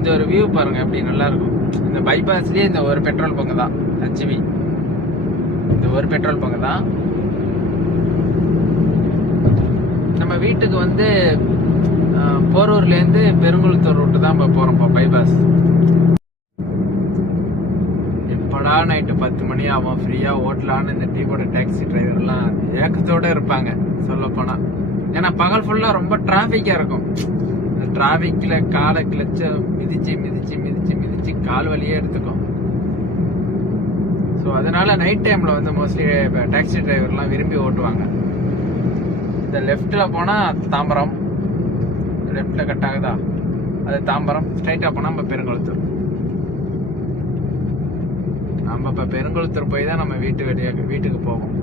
இந்த ஒரு வியூ பாருங்க எப்படி நல்லா இருக்கும். இந்த பைபாஸ்லயே இந்த ஒரு பெட்ரோல் பங்கு தான் HV. இந்த ஒரு பெட்ரோல் பங்கு தான். நம்ம வீட்டுக்கு வந்து போரூர்லேருந்து பெருங்குளத்தூர் ரூட்டு தான் இப்போ போகிறோம். இப்போ பைபாஸ் எப்படா நைட்டு 10 மணி ஆகும் ஃப்ரீயாக ஓட்டலான்னு இந்த டீ போட டாக்ஸி டிரைவர்லாம் ஏக்கத்தோடு இருப்பாங்க சொல்லப்போனால். ஏன்னா பகல் ஃபுல்லாக ரொம்ப டிராஃபிக்காக இருக்கும். இந்த டிராஃபிக்கில் காலை கிளச்ச மிதிச்சு மிதிச்சு மிதிச்சு மிதிச்சு கால் வலியே எடுத்துக்கும். ஸோ அதனால நைட் டைமில் வந்து மோஸ்ட்லி டாக்ஸி டிரைவர்லாம் விரும்பி ஓட்டுவாங்க. இந்த லெஃப்டில் போனால் தாம்பரம், லெஃப்டில் கட் ஆகுதா அது தாம்பரம். ஸ்ட்ரைட்டாக போனால் நம்ம பெருங்குளத்தூர். நம்ம இப்போ பெருங்குளத்தூர் போய் தான் நம்ம வீட்டுக்கு போவோம்.